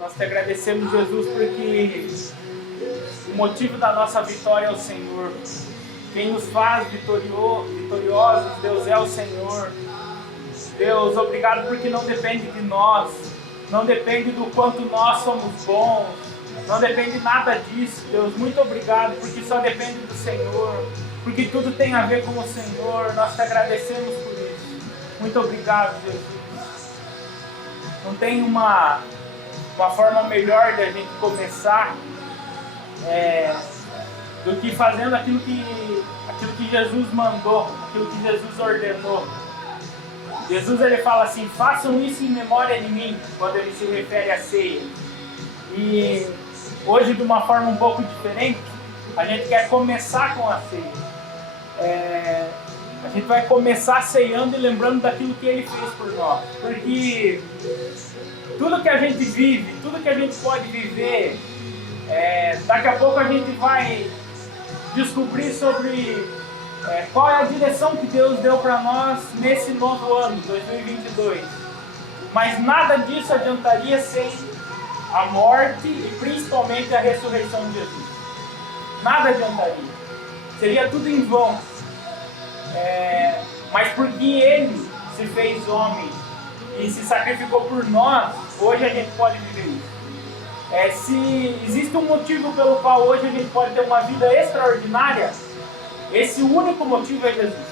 Nós te agradecemos, Jesus, porque o motivo da nossa vitória é o Senhor. Quem nos faz vitoriosos, Deus, é o Senhor. Deus, obrigado porque não depende de nós, não depende do quanto nós somos bons, não depende nada disso, Deus. Muito obrigado porque só depende do Senhor, porque tudo tem a ver com o Senhor. Nós te agradecemos por isso. Muito obrigado, Jesus. Não tem uma forma melhor de a gente começar do que fazendo aquilo que Jesus mandou, aquilo que Jesus ordenou. Jesus, ele fala assim: façam isso em memória de mim, quando ele se refere à ceia. E hoje, de uma forma um pouco diferente, a gente quer começar com a ceia. A gente vai começar ceando e lembrando daquilo que ele fez por nós. Porque tudo que a gente vive, tudo que a gente pode viver, daqui a pouco a gente vai descobrir sobre qual é a direção que Deus deu para nós nesse novo ano, 2022. Mas nada disso adiantaria sem a morte e principalmente a ressurreição de Jesus. Nada adiantaria. Seria tudo em vão. Mas porque Ele se fez homem e se sacrificou por nós, hoje a gente pode viver isso. Se existe um motivo pelo qual hoje a gente pode ter uma vida extraordinária, esse único motivo é Jesus.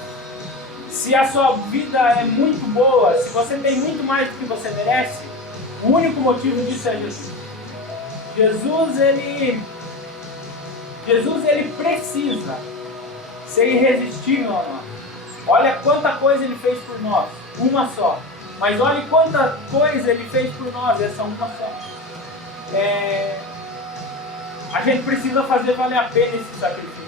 Se a sua vida é muito boa, se você tem muito mais do que você merece, o único motivo disso é Jesus. Jesus ele precisa ser irresistível a nós. Olha quanta coisa ele fez por nós, uma só. Mas olha quanta coisa ele fez por nós, essa uma só. A gente precisa fazer valer a pena esse sacrifício.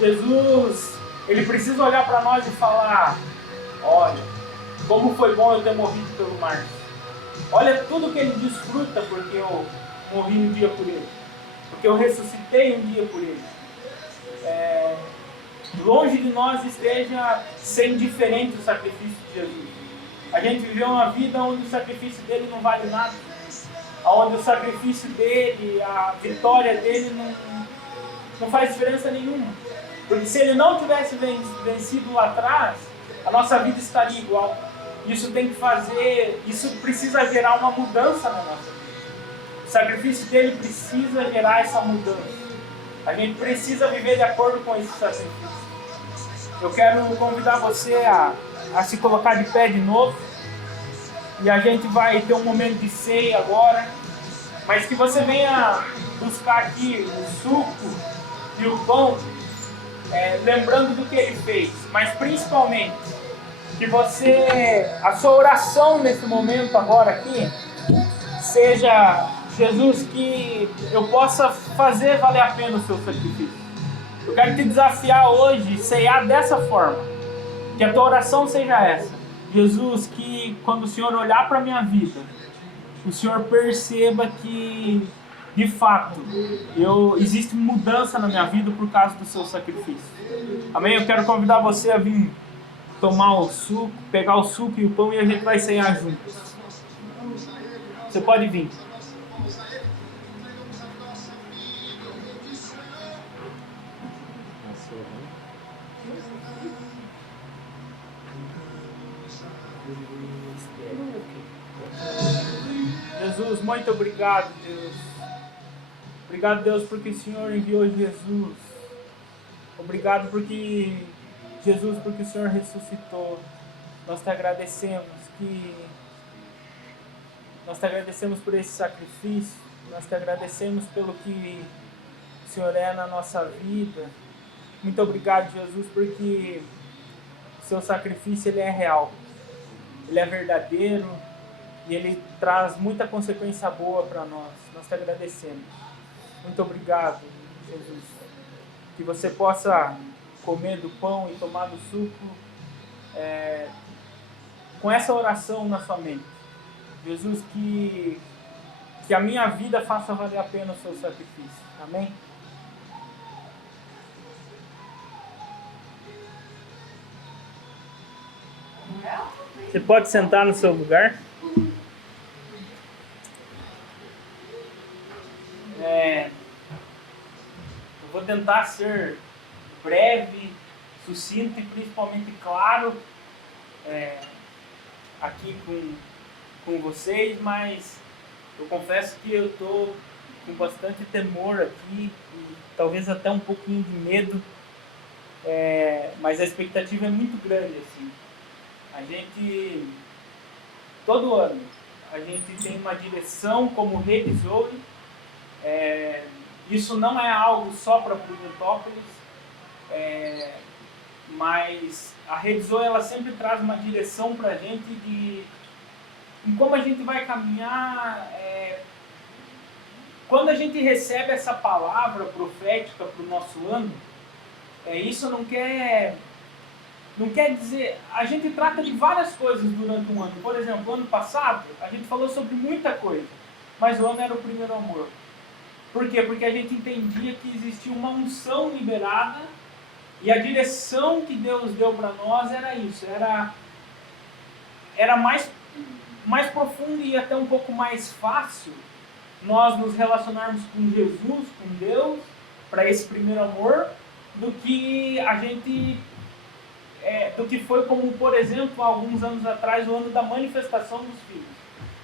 Jesus, ele precisa olhar para nós e falar: olha, como foi bom eu ter morrido pelo Márcio. Olha tudo que ele desfruta porque eu morri um dia por ele. Porque eu ressuscitei um dia por ele. Longe de nós esteja ser indiferente o sacrifício de Jesus. A gente viveu uma vida onde o sacrifício dele não vale nada. Onde o sacrifício dele, a vitória dele não faz diferença nenhuma. Porque se ele não tivesse vencido lá atrás, a nossa vida estaria igual. Isso precisa gerar uma mudança na nossa vida. O sacrifício dele precisa gerar essa mudança. A gente precisa viver de acordo com esse sacrifício. Eu quero convidar você a se colocar de pé de novo. E a gente vai ter um momento de ceia agora. Mas que você venha buscar aqui o suco e o pão, lembrando do que ele fez. Mas principalmente, que a sua oração nesse momento agora aqui, seja: Jesus, que eu possa fazer valer a pena o seu sacrifício. Eu quero te desafiar hoje, ceiar dessa forma. Que a tua oração seja essa: Jesus, que quando o Senhor olhar para a minha vida, o Senhor perceba que, de fato, existe mudança na minha vida por causa do seu sacrifício. Amém? Eu quero convidar você a vir tomar o suco, pegar o suco e o pão, e a gente vai ceiar juntos. Você pode vir. Jesus, muito obrigado, Deus. Obrigado, Deus, porque o Senhor enviou Jesus. Obrigado porque o Senhor ressuscitou. Nós te agradecemos por esse sacrifício. Nós te agradecemos pelo que o Senhor é na nossa vida. Muito obrigado, Jesus, porque o seu sacrifício ele é real. Ele é verdadeiro. E ele traz muita consequência boa para nós. Nós te agradecemos. Muito obrigado, Jesus. Que você possa comer do pão e tomar do suco com essa oração na sua mente. Jesus, que a minha vida faça valer a pena o seu sacrifício. Amém? Você pode sentar no seu lugar. vou tentar ser breve, sucinto e principalmente claro aqui com vocês, mas eu confesso que eu estou com bastante temor aqui e talvez até um pouquinho de medo, mas a expectativa é muito grande, assim. A gente, todo ano, a gente tem uma direção como Rede Zoe. Isso não é algo só para Prudentópolis, mas a Rede Zoe, ela sempre traz uma direção para a gente em como a gente vai caminhar. Quando a gente recebe essa palavra profética para o nosso ano, isso não quer dizer... A gente trata de várias coisas durante um ano. Por exemplo, ano passado, a gente falou sobre muita coisa, mas o ano era o primeiro amor. Por quê? Porque a gente entendia que existia uma unção liberada e a direção que Deus deu para nós era isso, era mais profundo e até um pouco mais fácil nós nos relacionarmos com Jesus, com Deus, para esse primeiro amor, do que foi como, por exemplo, há alguns anos atrás, o ano da manifestação dos filhos.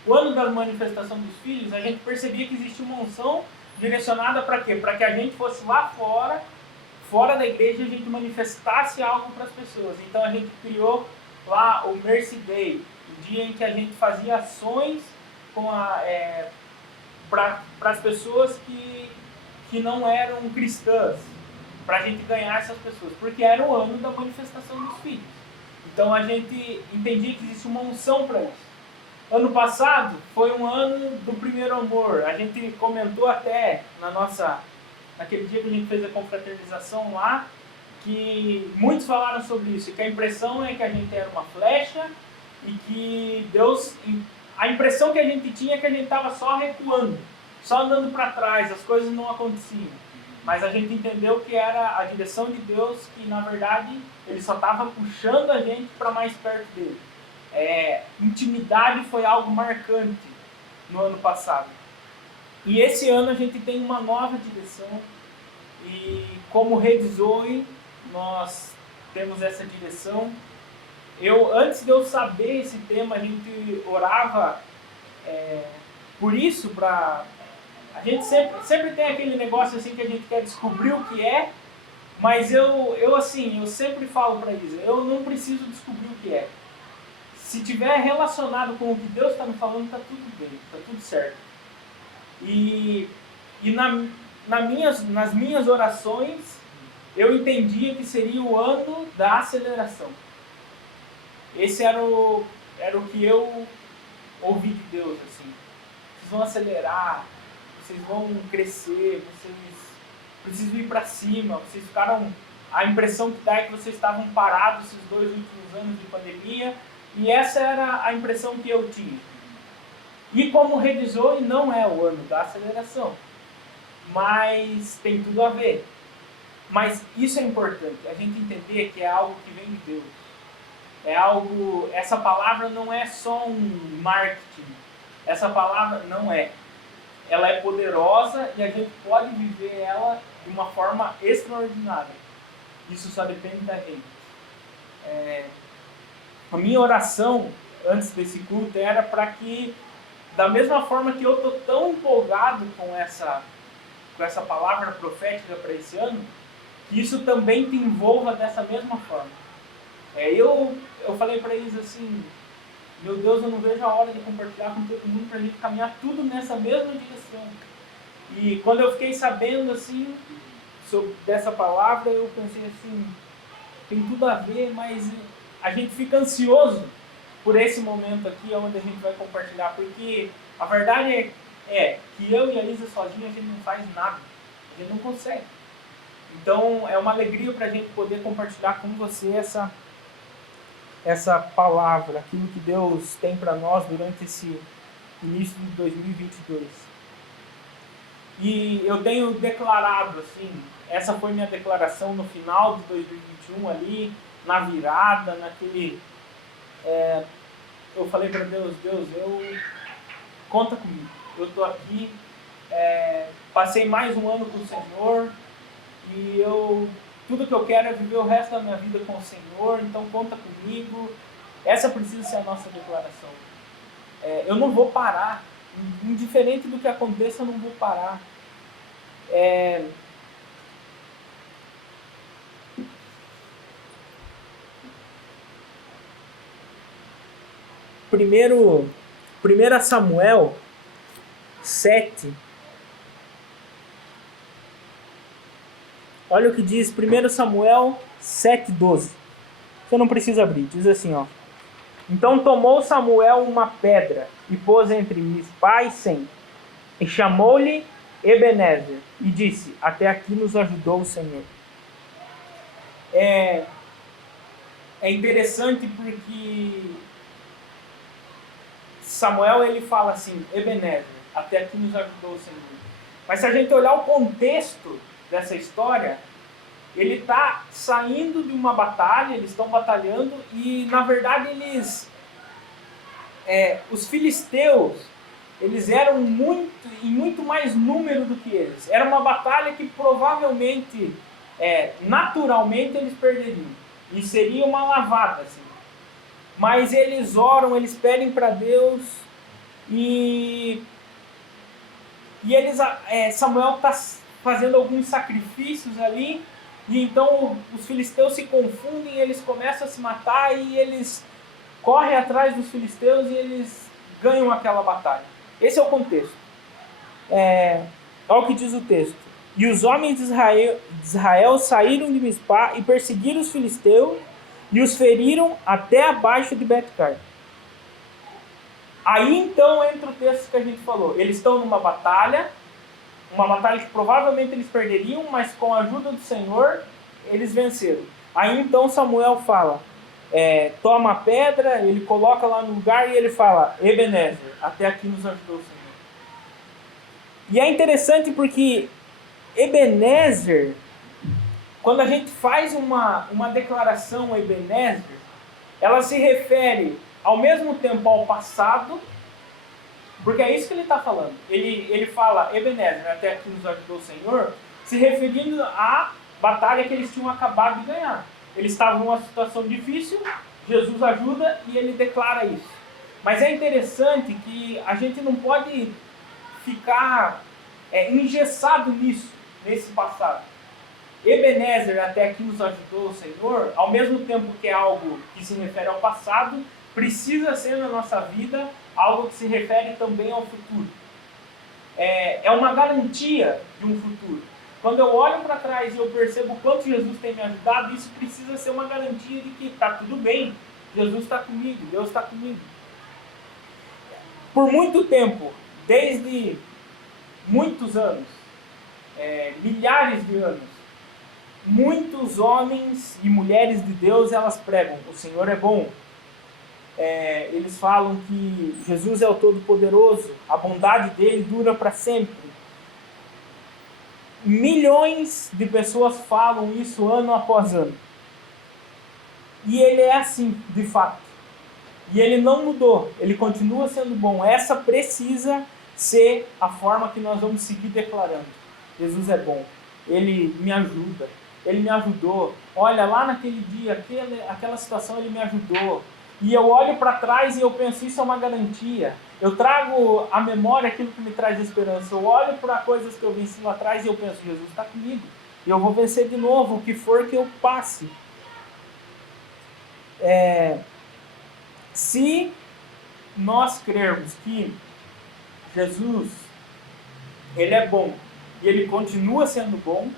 O ano da manifestação dos filhos, a gente percebia que existia uma unção direcionada para quê? Para que a gente fosse lá fora da igreja, a gente manifestasse algo para as pessoas. Então a gente criou lá o Mercy Day, o dia em que a gente fazia ações para as pessoas que não eram cristãs, para a gente ganhar essas pessoas, porque era o ano da manifestação dos filhos. Então a gente entendia que existe uma unção para isso. Ano passado foi um ano do primeiro amor. A gente comentou até naquele dia que a gente fez a confraternização lá, que muitos falaram sobre isso, que a impressão é que a gente era uma flecha e que a impressão que a gente tinha é que a gente estava só recuando, só andando para trás, as coisas não aconteciam. Mas a gente entendeu que era a direção de Deus, que na verdade Ele só estava puxando a gente para mais perto dele. Intimidade foi algo marcante no ano passado. E esse ano a gente tem uma nova direção e como Rede Zoe nós temos essa direção. Antes de eu saber esse tema, a gente orava por isso, a gente sempre tem aquele negócio assim que a gente quer descobrir o que é, mas eu sempre falo para Isa, eu não preciso descobrir o que é. Se tiver relacionado com o que Deus está me falando, está tudo bem, está tudo certo. E nas minhas orações, eu entendia que seria o ano da aceleração. Esse era o que eu ouvi de Deus, assim. Vocês vão acelerar, vocês vão crescer, vocês precisam ir para cima, vocês ficaram... A impressão que dá é que vocês estavam parados esses 2 últimos anos de pandemia, e essa era a impressão que eu tinha. E como Rede Zoe não é o ano da aceleração, mas tem tudo a ver. Mas isso é importante, a gente entender que é algo que vem de Deus. Essa palavra não é só um marketing, essa palavra não é. Ela é poderosa e a gente pode viver ela de uma forma extraordinária. Isso só depende da gente. A minha oração antes desse culto era para que, da mesma forma que eu estou tão empolgado com essa palavra profética para esse ano, que isso também te envolva dessa mesma forma. Eu falei para eles assim, meu Deus, eu não vejo a hora de compartilhar com todo mundo para a gente caminhar tudo nessa mesma direção. E quando eu fiquei sabendo assim, dessa palavra, eu pensei assim, tem tudo a ver, mas a gente fica ansioso por esse momento aqui, onde a gente vai compartilhar, porque a verdade é que eu e a Isa sozinha a gente não faz nada, a gente não consegue. Então é uma alegria para a gente poder compartilhar com você essa palavra, aquilo que Deus tem para nós durante esse início de 2022. E eu tenho declarado, assim, essa foi minha declaração no final de 2021 ali, na virada, eu falei para Deus, conta comigo, eu estou aqui, passei mais um ano com o Senhor e tudo que eu quero é viver o resto da minha vida com o Senhor, então conta comigo. Essa precisa ser a nossa declaração. Eu não vou parar, indiferente do que aconteça, eu não vou parar. Primeiro Samuel 7. Olha o que diz 1 Samuel 7:12. Você não precisa abrir, diz assim, ó. Então tomou Samuel uma pedra e pôs entre Mispa e Sem, e chamou-lhe Ebenezer, e disse: até aqui nos ajudou o Senhor. É interessante porque Samuel ele fala assim, Ebenezer, até aqui nos ajudou o Senhor. Mas se a gente olhar o contexto dessa história, ele está saindo de uma batalha, eles estão batalhando e na verdade os filisteus, eles eram em muito mais número do que eles. Era uma batalha que provavelmente, naturalmente eles perderiam. E seria uma lavada, assim. Mas eles oram, eles pedem para Deus e Samuel está fazendo alguns sacrifícios ali, e então os filisteus se confundem, eles começam a se matar e eles correm atrás dos filisteus e eles ganham aquela batalha. Esse é o contexto. Olha o que diz o texto. E os homens de Israel saíram de Mispa e perseguiram os filisteus e os feriram até abaixo de Bet-car. Aí então entra o texto que a gente falou. Eles estão numa batalha que provavelmente eles perderiam, mas com a ajuda do Senhor, eles venceram. Aí então Samuel fala, toma a pedra, ele coloca lá no lugar e ele fala, Ebenezer, até aqui nos ajudou o Senhor. E é interessante porque Ebenezer, quando a gente faz uma declaração Ebenezer, ela se refere ao mesmo tempo ao passado, porque é isso que ele está falando. Ele fala Ebenezer, até aqui nos ajudou o Senhor, se referindo à batalha que eles tinham acabado de ganhar. Eles estavam numa situação difícil, Jesus ajuda e ele declara isso. Mas é interessante que a gente não pode ficar engessado nesse passado. Ebenezer, até aqui nos ajudou o Senhor, ao mesmo tempo que é algo que se refere ao passado, precisa ser na nossa vida algo que se refere também ao futuro. É uma garantia de um futuro. Quando eu olho para trás e eu percebo o quanto Jesus tem me ajudado, isso precisa ser uma garantia de que está tudo bem, Jesus está comigo, Deus está comigo. Por muito tempo, desde muitos anos, milhares de anos, muitos homens e mulheres de Deus, elas pregam, o Senhor é bom. Eles falam que Jesus é o Todo-Poderoso, a bondade dele dura para sempre. Milhões de pessoas falam isso ano após ano. E ele é assim, de fato. E ele não mudou, ele continua sendo bom. Essa precisa ser a forma que nós vamos seguir declarando. Jesus é bom, ele me ajuda, ele me ajudou. Olha, lá naquele dia, aquela situação ele me ajudou. E eu olho para trás e eu penso, isso é uma garantia. Eu trago à memória aquilo que me traz esperança. Eu olho para coisas que eu venci lá atrás e eu penso, Jesus está comigo. E eu vou vencer de novo, o que for que eu passe. Se nós crermos que Jesus, ele é bom, e ele continua sendo bom,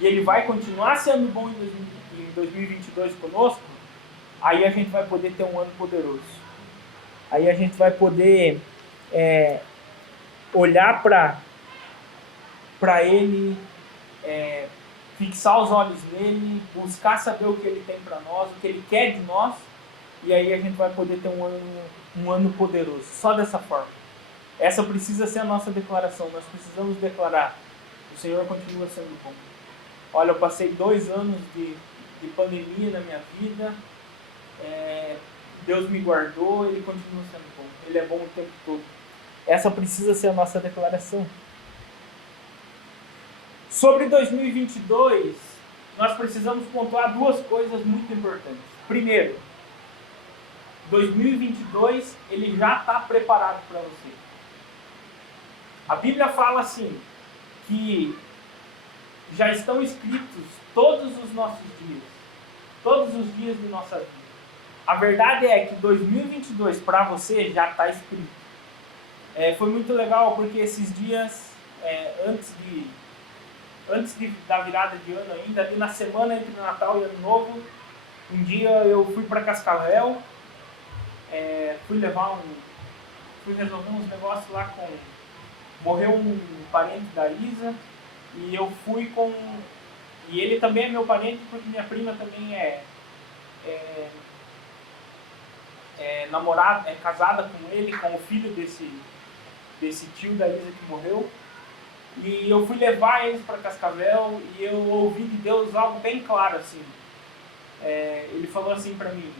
e ele vai continuar sendo bom em 2022 conosco, aí a gente vai poder ter um ano poderoso. Aí a gente vai poder olhar para ele, fixar os olhos nele, buscar saber o que ele tem para nós, o que ele quer de nós, e aí a gente vai poder ter um ano poderoso. Só dessa forma. Essa precisa ser a nossa declaração. Nós precisamos declarar: o Senhor continua sendo bom. Olha, eu passei 2 anos de pandemia na minha vida. Deus me guardou, ele continua sendo bom. Ele é bom o tempo todo. Essa precisa ser a nossa declaração. Sobre 2022, nós precisamos pontuar duas coisas muito importantes. Primeiro, 2022 ele já está preparado para você. A Bíblia fala assim, que já estão escritos todos os nossos dias, todos os dias de nossa vida. A verdade é que 2022 para você já está escrito. Foi muito legal porque esses dias, da virada de ano ainda, ali na semana entre Natal e Ano Novo, um dia eu fui para Cascavel, fui resolver uns negócios lá morreu um parente da Isa, e eu fui e ele também é meu parente porque minha prima também é namorada, é casada com ele, com o filho desse tio da Isa que morreu. E eu fui levar eles para Cascavel e eu ouvi de Deus algo bem claro assim. Ele falou assim para mim: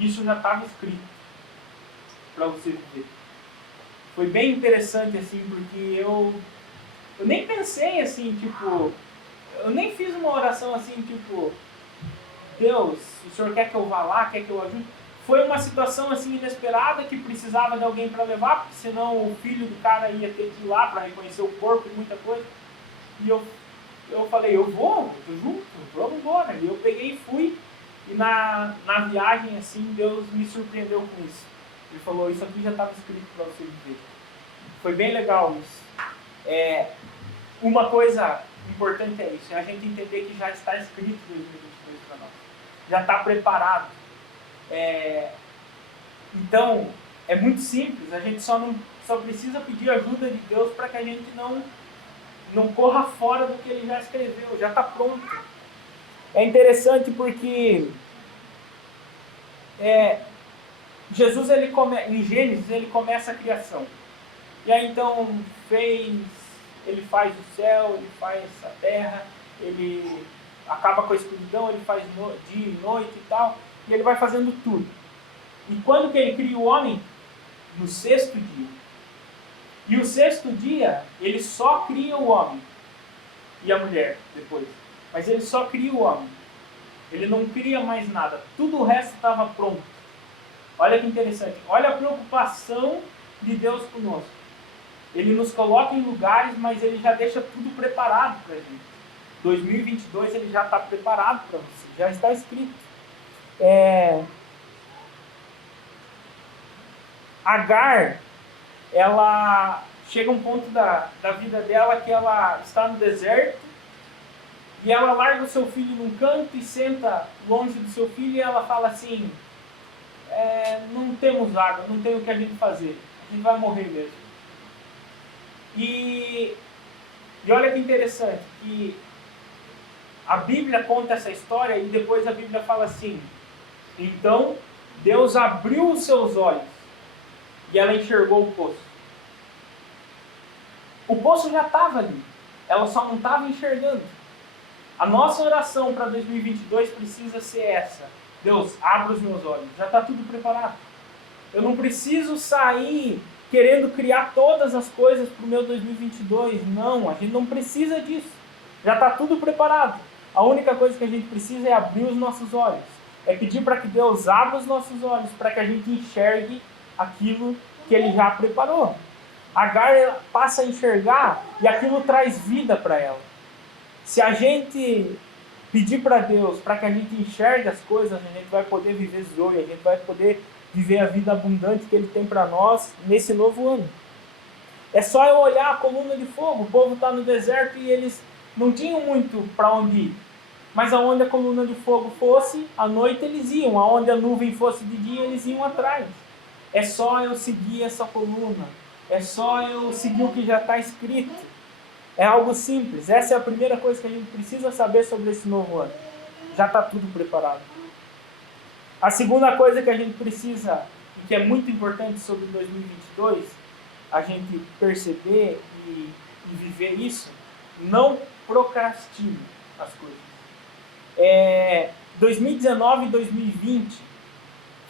isso já estava escrito para você viver. Foi bem interessante assim, porque eu nem pensei assim, tipo, eu nem fiz uma oração assim, tipo, Deus, o Senhor quer que eu vá lá, quer que eu ajude? Foi uma situação assim inesperada que precisava de alguém para levar, porque senão o filho do cara ia ter que ir lá para reconhecer o corpo e muita coisa. E eu falei, eu tô junto, vamos embora. E eu peguei e fui, e na viagem assim, Deus me surpreendeu com isso. Ele falou, isso aqui já estava escrito para você viver. Foi bem legal isso. Uma coisa importante é isso, é a gente entender que já está escrito 2022 para nós. Já está preparado. Então, é muito simples, a gente só precisa pedir ajuda de Deus para que a gente não corra fora do que Ele já escreveu, já está pronto. É interessante porque Jesus, em Gênesis, ele começa a criação. E aí então ele faz o céu, ele faz a terra, ele acaba com a escuridão, ele faz dia e noite e tal, e ele vai fazendo tudo. E quando que ele cria o homem? No sexto dia. E o sexto dia, ele só cria o homem e a mulher depois. Mas ele só cria o homem. Ele não cria mais nada. Tudo o resto estava pronto. Olha que interessante. Olha a preocupação de Deus conosco. Ele nos coloca em lugares, mas ele já deixa tudo preparado para a gente. 2022 ele já está preparado para você. Já está escrito. Agar, ela chega um ponto da vida dela que ela está no deserto e ela larga o seu filho num canto e senta longe do seu filho e ela fala assim, não temos água, não tem o que a gente fazer, a gente vai morrer mesmo. E olha que interessante, que a Bíblia conta essa história e depois a Bíblia fala assim, então Deus abriu os seus olhos e ela enxergou o poço. O poço já estava ali, ela só não estava enxergando. A nossa oração para 2022 precisa ser essa. Deus, abre os meus olhos, já está tudo preparado. Eu não preciso sair querendo criar todas as coisas para o meu 2022. Não, a gente não precisa disso. Já está tudo preparado. A única coisa que a gente precisa é abrir os nossos olhos. É pedir para que Deus abra os nossos olhos, para que a gente enxergue aquilo que Ele já preparou. Agar passa a enxergar e aquilo traz vida para ela. Se a gente pedir para Deus, para que a gente enxergue as coisas, a gente vai poder viver Zoe, a gente vai poder viver a vida abundante que Ele tem para nós nesse novo ano. É só eu olhar a coluna de fogo, o povo está no deserto e eles não tinham muito para onde ir. Mas aonde a coluna de fogo fosse, à noite eles iam, aonde a nuvem fosse de dia, eles iam atrás. É só eu seguir essa coluna, é só eu seguir o que já está escrito. É algo simples, essa é a primeira coisa que a gente precisa saber sobre esse novo ano. Já está tudo preparado. A segunda coisa que a gente precisa, e que é muito importante sobre 2022, a gente perceber e viver isso, não procrastine as coisas. 2019 e 2020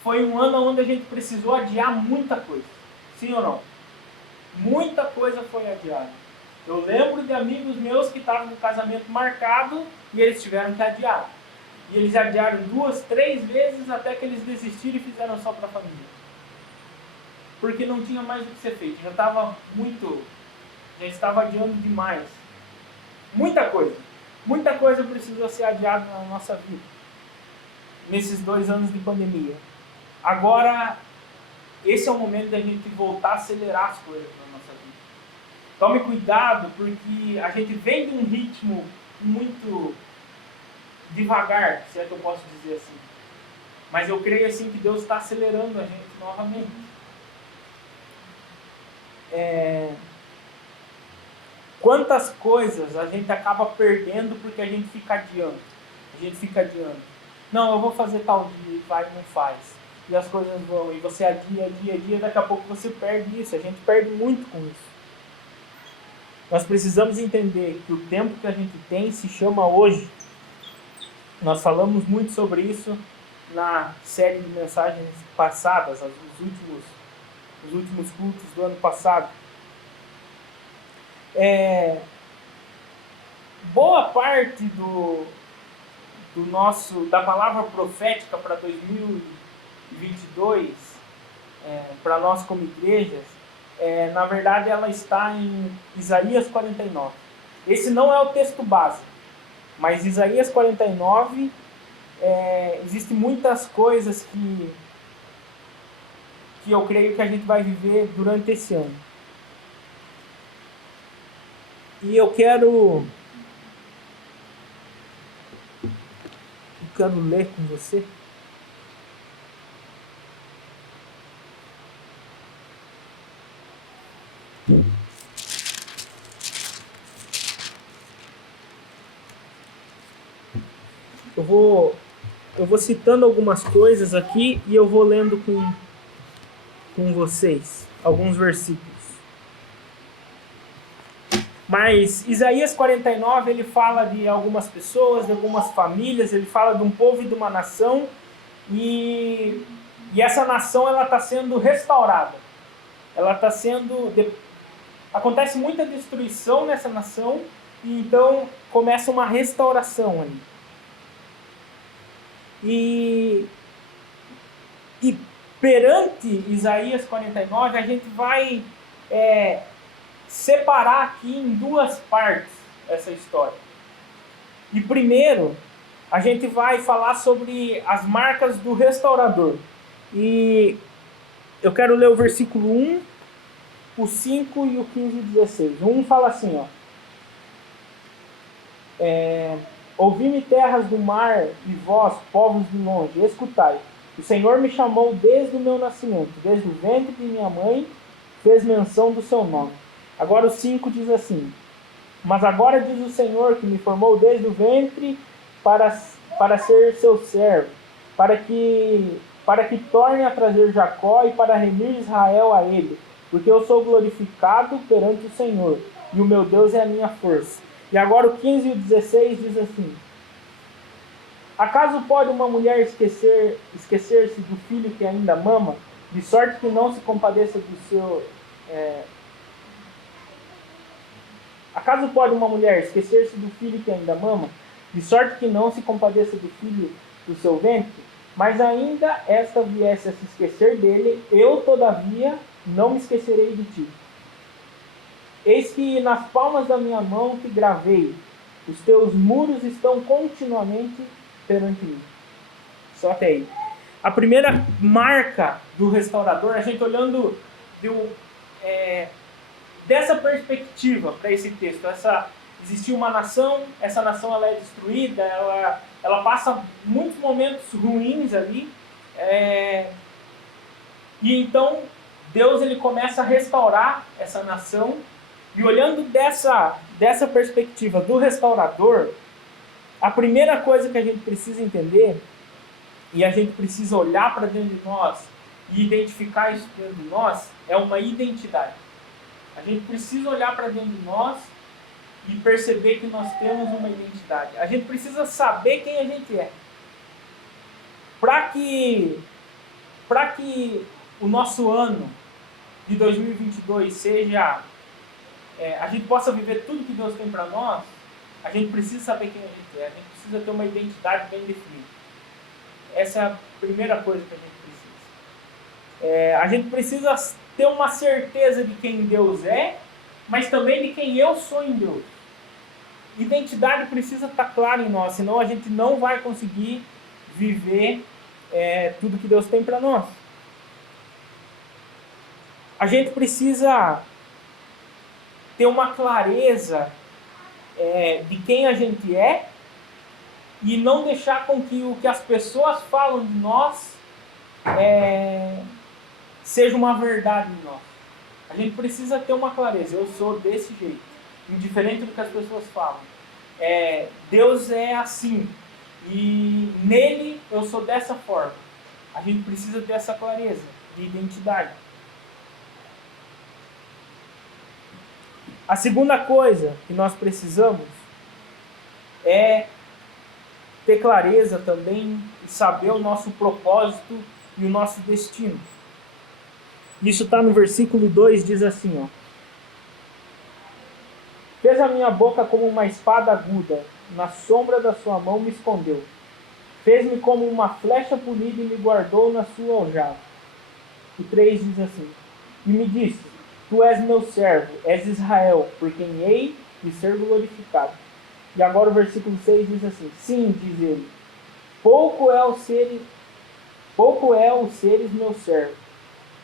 foi um ano onde a gente precisou adiar muita coisa. Sim ou não? Muita coisa foi adiada. Eu lembro de amigos meus que estavam com casamento marcado e eles tiveram que adiar. E eles adiaram 2, 3 vezes até que eles desistiram e fizeram só para a família. Porque não tinha mais o que ser feito. Já estava adiando demais. Muita coisa precisou ser adiada na nossa vida. Nesses 2 anos de pandemia. Agora, esse é o momento da gente voltar a acelerar as coisas na nossa vida. Tome cuidado, porque a gente vem de um ritmo muito devagar, se é que eu posso dizer assim. Mas eu creio assim que Deus está acelerando a gente novamente. Quantas coisas a gente acaba perdendo porque a gente fica adiando. Não, eu vou fazer tal dia e vai e não faz. E as coisas vão, e você adia, daqui a pouco você perde isso. A gente perde muito com isso. Nós precisamos entender que o tempo que a gente tem se chama hoje. Nós falamos muito sobre isso na série de mensagens passadas, os últimos cultos do ano passado. Boa parte da palavra profética para 2022, para nós como igrejas, na verdade ela está em Isaías 49. Esse não é o texto base, mas Isaías 49, existem muitas coisas que eu creio que a gente vai viver durante esse ano. E eu quero ler com você. Eu vou citando algumas coisas aqui e eu vou lendo com vocês alguns versículos. Mas Isaías 49, ele fala de algumas pessoas, de algumas famílias, ele fala de um povo e de uma nação, e essa nação ela está sendo restaurada. Acontece muita destruição nessa nação, e então começa uma restauração ali. E perante Isaías 49, a gente vai separar aqui em 2 partes essa história. E primeiro, a gente vai falar sobre as marcas do restaurador. E eu quero ler o versículo 1, o 5 e o 15 e 16. O 1 fala assim, ouvi-me terras do mar e vós, povos de longe, escutai. O Senhor me chamou desde o meu nascimento, desde o ventre de minha mãe, fez menção do seu nome. Agora o 5 diz assim: mas agora diz o Senhor que me formou desde o ventre para ser seu servo, para que torne a trazer Jacó e para remir Israel a ele, porque eu sou glorificado perante o Senhor, e o meu Deus é a minha força. E agora o 15 e o 16 diz assim: acaso pode uma mulher esquecer-se do filho que ainda mama, de sorte que não se compadeça do seu... Acaso pode uma mulher esquecer-se do filho que ainda mama, de sorte que não se compadeça do filho do seu ventre? Mas ainda esta viesse a se esquecer dele, eu, todavia, não me esquecerei de ti. Eis que nas palmas da minha mão te gravei, os teus muros estão continuamente perante mim. Só até aí. A primeira marca do restaurador, a gente olhando dessa perspectiva para esse texto, existiu uma nação, essa nação ela é destruída, ela passa muitos momentos ruins ali, e então Deus ele começa a restaurar essa nação. E olhando dessa perspectiva do restaurador, a primeira coisa que a gente precisa entender, e a gente precisa olhar para dentro de nós e identificar isso dentro de nós, é uma identidade. A gente precisa olhar para dentro de nós e perceber que nós temos uma identidade. A gente precisa saber quem a gente é. Para que o nosso ano de 2022 seja a gente possa viver tudo que Deus tem para nós, a gente precisa saber quem a gente é, a gente precisa ter uma identidade bem definida. Essa é a primeira coisa que a gente precisa. A gente precisa ter uma certeza de quem Deus é, mas também de quem eu sou em Deus. Identidade precisa estar clara em nós, senão a gente não vai conseguir viver tudo que Deus tem para nós. A gente precisa ter uma clareza de quem a gente é e não deixar com que o que as pessoas falam de nós seja uma verdade em nós. A gente precisa ter uma clareza. Eu sou desse jeito, indiferente do que as pessoas falam. Deus é assim e nele eu sou dessa forma. A gente precisa ter essa clareza de identidade. A segunda coisa que nós precisamos é ter clareza também e saber o nosso propósito e o nosso destino. Isso está no versículo 2, diz assim, ó. Fez a minha boca como uma espada aguda, na sombra da sua mão me escondeu. Fez-me como uma flecha polida e me guardou na sua aljava. O 3 diz assim, e me disse, tu és meu servo, és Israel, por quem hei de ser glorificado. E agora o versículo 6 diz assim, sim, diz ele, pouco é o seres meu servo,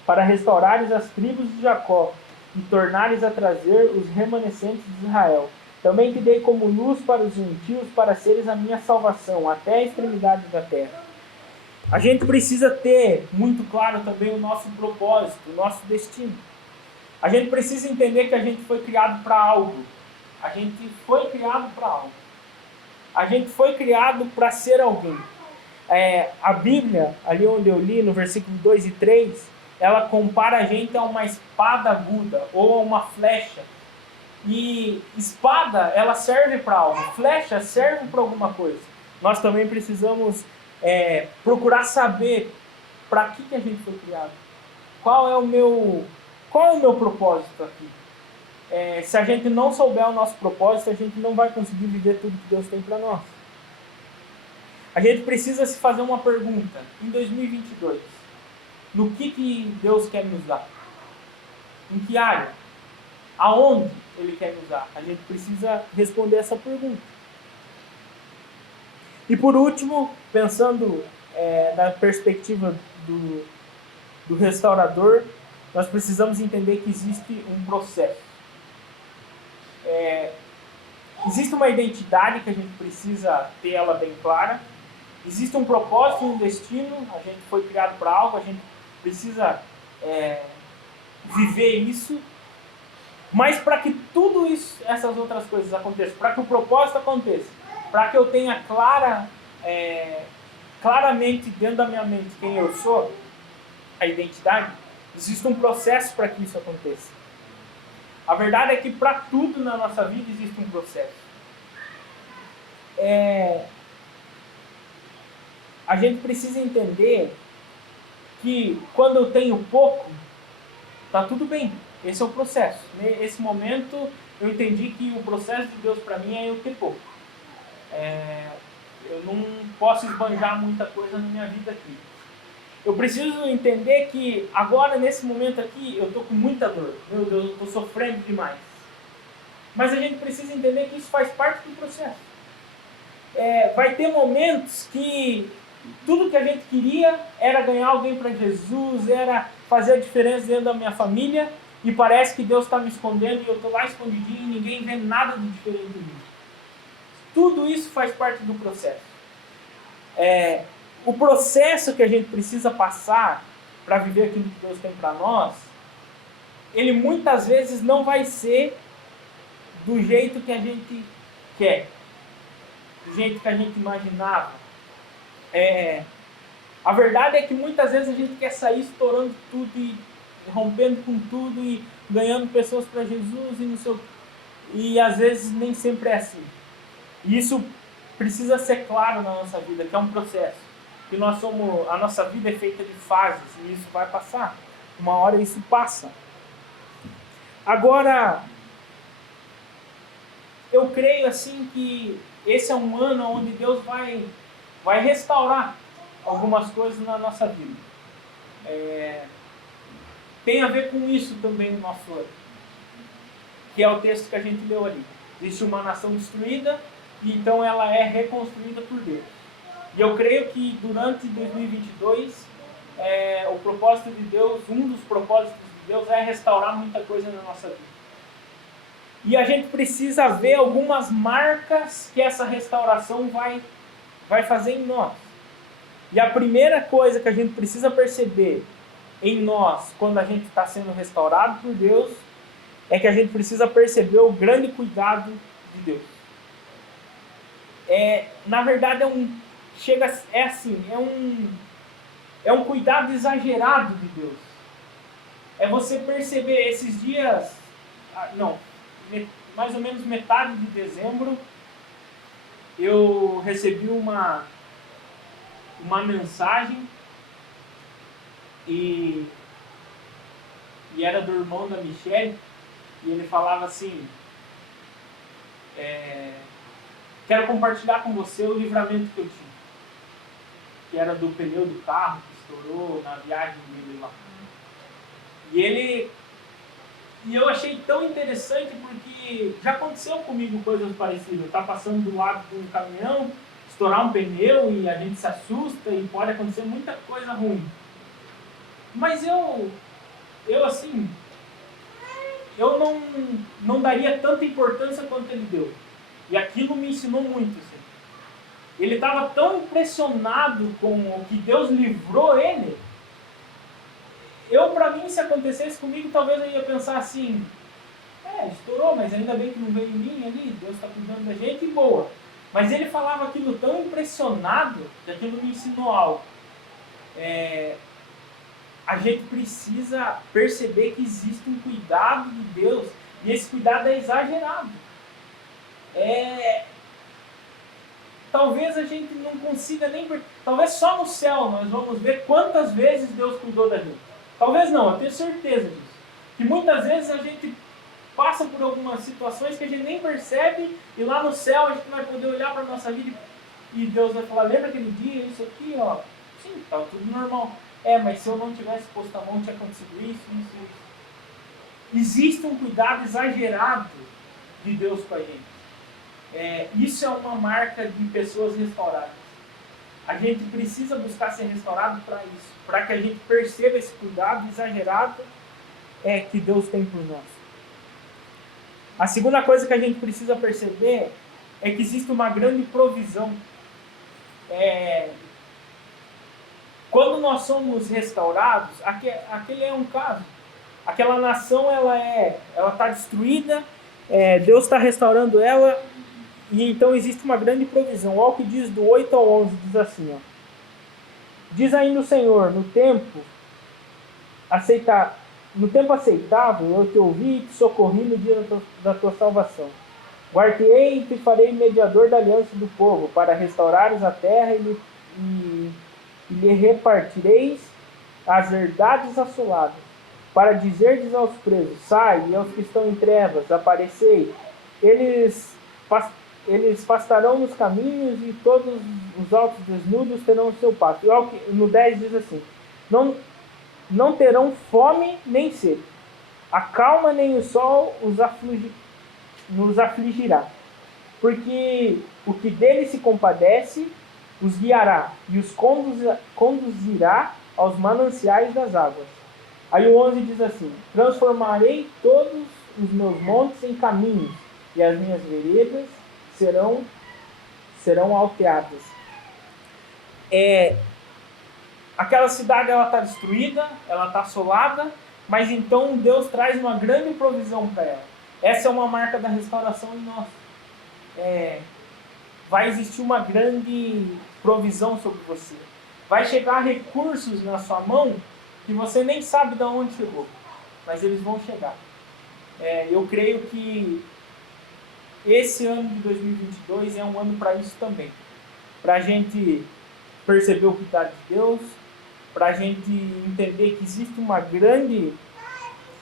para restaurares as tribos de Jacó, e tornares a trazer os remanescentes de Israel. Também te dei como luz para os gentios, para seres a minha salvação, até a extremidade da terra. A gente precisa ter muito claro também o nosso propósito, o nosso destino. A gente precisa entender que a gente foi criado para algo. A gente foi criado para algo. A gente foi criado para ser alguém. A Bíblia, ali onde eu li, no versículo 2 e 3, ela compara a gente a uma espada aguda ou a uma flecha. E espada, ela serve para algo. Flecha serve para alguma coisa. Nós também precisamos procurar saber para que a gente foi criado. Qual é o meu propósito aqui? Se a gente não souber o nosso propósito, a gente não vai conseguir viver tudo que Deus tem para nós. A gente precisa se fazer uma pergunta. Em 2022, no que Deus quer me usar? Em que área? Aonde Ele quer me usar? A gente precisa responder essa pergunta. E por último, pensando na perspectiva do restaurador, nós precisamos entender que existe um processo. Existe uma identidade que a gente precisa ter ela bem clara. Existe um propósito e um destino. A gente foi criado para algo, a gente precisa viver isso. Mas para que tudo isso, essas outras coisas aconteçam, para que o propósito aconteça, para que eu tenha claramente dentro da minha mente quem eu sou, a identidade, existe um processo para que isso aconteça. A verdade é que para tudo na nossa vida existe um processo. A gente precisa entender que quando eu tenho pouco, está tudo bem. Esse é o processo. Nesse momento, eu entendi que o processo de Deus para mim é eu ter pouco. Eu não posso esbanjar muita coisa na minha vida aqui. Eu preciso entender que agora, nesse momento aqui, eu estou com muita dor. Meu Deus, eu estou sofrendo demais. Mas a gente precisa entender que isso faz parte do processo. Vai ter momentos que tudo que a gente queria era ganhar alguém para Jesus, era fazer a diferença dentro da minha família, e parece que Deus está me escondendo e eu estou lá escondidinho e ninguém vê nada de diferente de mim. Tudo isso faz parte do processo. O processo que a gente precisa passar para viver aquilo que Deus tem para nós, ele muitas vezes não vai ser do jeito que a gente quer, do jeito que a gente imaginava. A verdade é que muitas vezes a gente quer sair estourando tudo e rompendo com tudo e ganhando pessoas para Jesus e não sei o quê. E às vezes nem sempre é assim. E isso precisa ser claro na nossa vida, que é um processo. Que a nossa vida é feita de fases e isso vai passar. Uma hora isso passa. Agora, eu creio assim que esse é um ano onde Deus vai restaurar algumas coisas na nossa vida. Tem a ver com isso também no nosso ano, que é o texto que a gente leu ali. Existe uma nação destruída, e então ela é reconstruída por Deus. E eu creio que durante 2022, o propósito de Deus, um dos propósitos de Deus é restaurar muita coisa na nossa vida. E a gente precisa ver algumas marcas que essa restauração vai fazer em nós. E a primeira coisa que a gente precisa perceber em nós, quando a gente está sendo restaurado por Deus, é que a gente precisa perceber o grande cuidado de Deus. Na verdade, é um cuidado exagerado de Deus. É você perceber esses dias, mais ou menos metade de dezembro, eu recebi uma mensagem e era do irmão da Michelle, e ele falava assim: quero compartilhar com você o livramento que eu tive, que era do pneu do carro que estourou na viagem dele lá. E eu achei tão interessante porque já aconteceu comigo coisas parecidas. Tá passando do lado de um caminhão, estourar um pneu e a gente se assusta e pode acontecer muita coisa ruim. Mas eu não daria tanta importância quanto ele deu. E aquilo me ensinou muito. Assim. Ele estava tão impressionado com o que Deus livrou ele. Para mim, se acontecesse comigo, talvez eu ia pensar assim: estourou, mas ainda bem que não veio em mim ali, Deus está cuidando da gente e boa. Mas ele falava aquilo tão impressionado que aquilo me ensinou algo. A gente precisa perceber que existe um cuidado de Deus, e esse cuidado é exagerado. Talvez a gente não consiga nem... Talvez só no céu nós vamos ver quantas vezes Deus cuidou da gente. Talvez não, eu tenho certeza disso. Que muitas vezes a gente passa por algumas situações que a gente nem percebe, e lá no céu a gente vai poder olhar para a nossa vida e Deus vai falar: lembra aquele dia, isso aqui, ó? Sim, estava tudo normal. Mas se eu não tivesse posto a mão, tinha acontecido isso. Existe um cuidado exagerado de Deus com a gente. Isso é uma marca de pessoas restauradas. A gente precisa buscar ser restaurado para isso, para que a gente perceba esse cuidado exagerado que Deus tem por nós. A segunda coisa que a gente precisa perceber é que existe uma grande provisão. Quando nós somos restaurados, aquele é um caso. Aquela nação ela está destruída, Deus está restaurando ela, e então existe uma grande provisão. Olha o que diz do 8 ao 11, diz assim: diz ainda o Senhor: no tempo aceitável eu te ouvi e te socorri no dia da tua salvação. Guardei e te farei mediador da aliança do povo, para restaurares a terra e lhe repartireis as verdades assoladas, para dizerdes aos presos: sai, e aos que estão em trevas, aparecei. Eles pastarão nos caminhos, e todos os altos desnudos terão o seu pasto. E no 10 diz assim: não terão fome nem sede, a calma nem o sol nos afligirá, porque o que dele se compadece os guiará e os conduzirá aos mananciais das águas. Aí o 11 diz assim: transformarei todos os meus montes em caminhos, e as minhas veredas serão alteadas. Aquela cidade está destruída, ela está assolada, mas então Deus traz uma grande provisão para ela. Essa é uma marca da restauração em nós. Vai existir uma grande provisão sobre você. Vai chegar recursos na sua mão que você nem sabe de onde chegou, mas eles vão chegar. Eu creio que esse ano de 2022 é um ano para isso também. Para a gente perceber o cuidado de Deus, para a gente entender que existe uma grande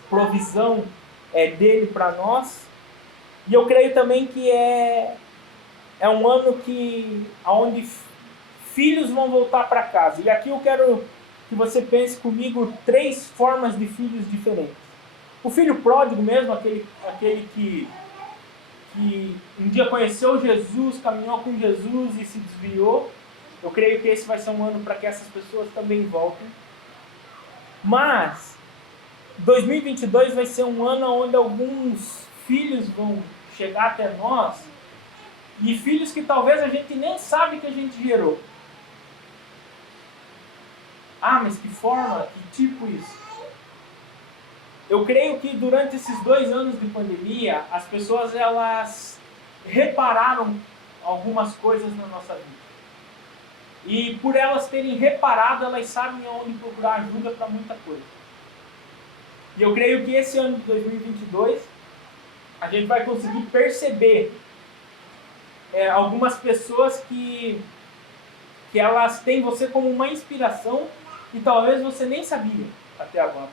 provisão dele para nós, E eu creio também que é um ano onde filhos vão voltar para casa. E aqui eu quero que você pense comigo 3 formas de filhos diferentes. O filho pródigo mesmo, aquele que um dia conheceu Jesus, caminhou com Jesus e se desviou. Eu creio que esse vai ser um ano para que essas pessoas também voltem. Mas 2022 vai ser um ano onde alguns filhos vão chegar até nós, e filhos que talvez a gente nem sabe que a gente gerou. Ah, mas que forma, que tipo isso? Eu creio que durante esses 2 anos de pandemia, as pessoas elas repararam algumas coisas na nossa vida. E por elas terem reparado, elas sabem onde procurar ajuda para muita coisa. E eu creio que esse ano de 2022, a gente vai conseguir perceber algumas pessoas que elas têm você como uma inspiração e talvez você nem sabia até agora.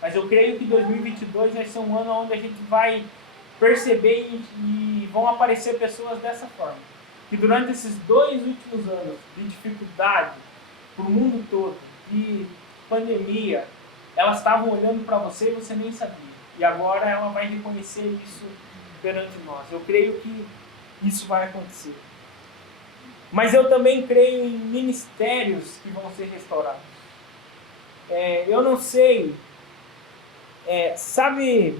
Mas eu creio que 2022 vai ser um ano onde a gente vai perceber e vão aparecer pessoas dessa forma. Que durante esses 2 últimos anos de dificuldade para o mundo todo, de pandemia, elas estavam olhando para você e você nem sabia. E agora ela vai reconhecer isso perante nós. Eu creio que isso vai acontecer. Mas eu também creio em ministérios que vão ser restaurados. Eu não sei, sabe,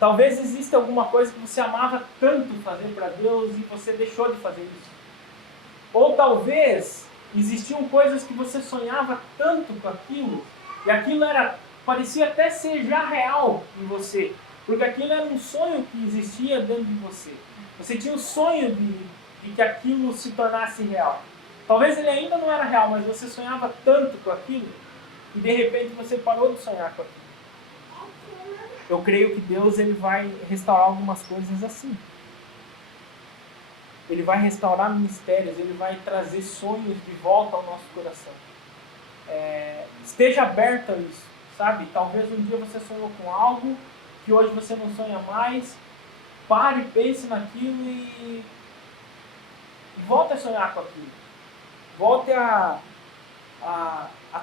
talvez exista alguma coisa que você amava tanto fazer para Deus e você deixou de fazer isso. Ou talvez existiam coisas que você sonhava tanto com aquilo, e aquilo parecia até ser já real em você, porque aquilo era um sonho que existia dentro de você. Você tinha o sonho de que aquilo se tornasse real. Talvez ele ainda não era real, mas você sonhava tanto com aquilo, e de repente você parou de sonhar com aquilo. Eu creio que Deus ele vai restaurar algumas coisas assim. Ele vai restaurar ministérios, ele vai trazer sonhos de volta ao nosso coração. Esteja aberto a isso, sabe? Talvez um dia você sonhou com algo que hoje você não sonha mais. Pare, pense naquilo e volte a sonhar com aquilo. Volte a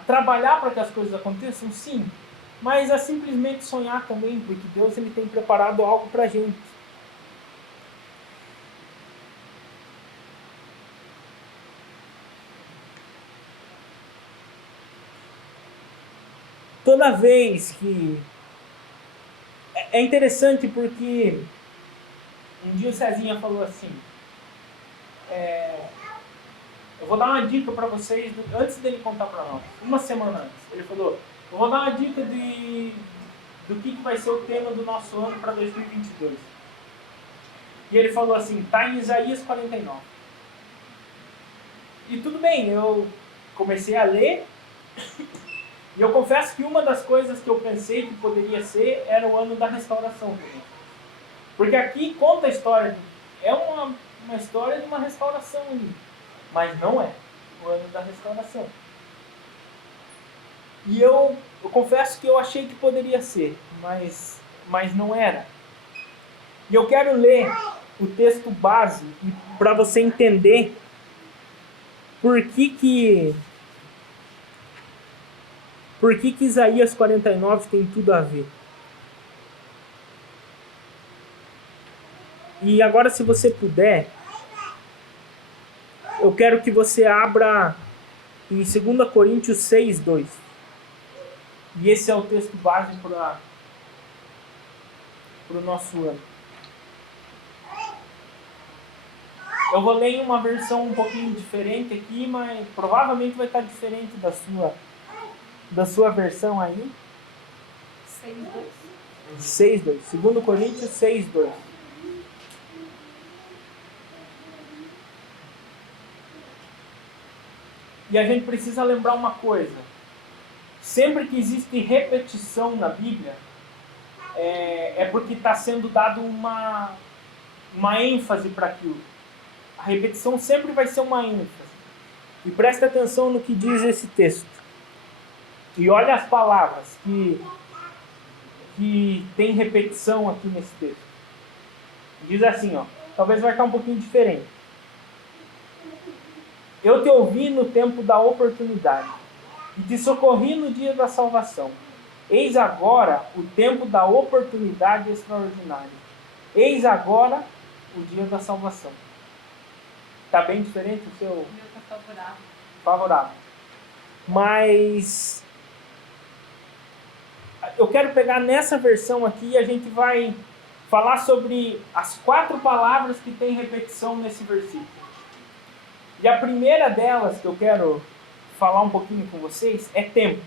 trabalhar para que as coisas aconteçam, sim. Mas a simplesmente sonhar também, porque Deus ele tem preparado algo para a gente. Toda vez que... É interessante porque um dia o Cezinha falou assim, eu vou dar uma dica para vocês, antes dele contar para nós, uma semana antes, ele falou, eu vou dar uma dica do que vai ser o tema do nosso ano para 2022. E ele falou assim, está em Isaías 49. E tudo bem, eu comecei a ler, e eu confesso que uma das coisas que eu pensei que poderia ser era o ano da restauração também. Porque aqui conta a história, é uma história de uma restauração ali, mas não é o ano da restauração. E eu confesso que eu achei que poderia ser, mas não era. E eu quero ler o texto base para você entender por que Isaías 49 tem tudo a ver. E agora, se você puder, eu quero que você abra em 2 Coríntios 6:2. E esse é o texto base para o nosso ano. Eu vou ler em uma versão um pouquinho diferente aqui, mas provavelmente vai estar diferente da sua versão aí. 6:2. 2 Coríntios 6:2. E a gente precisa lembrar uma coisa. Sempre que existe repetição na Bíblia, é porque está sendo dado uma ênfase para aquilo. A repetição sempre vai ser uma ênfase. E preste atenção no que diz esse texto. E olha as palavras que tem repetição aqui nesse texto. Diz assim, ó, talvez vai estar um pouquinho diferente. Eu te ouvi no tempo da oportunidade e te socorri no dia da salvação. Eis agora o tempo da oportunidade extraordinária. Eis agora o dia da salvação. Está bem diferente o seu? O meu está favorável. Favorável. Mas eu quero pegar nessa versão aqui e a gente vai falar sobre as 4 palavras que tem repetição nesse versículo. E a primeira delas que eu quero falar um pouquinho com vocês é tempo.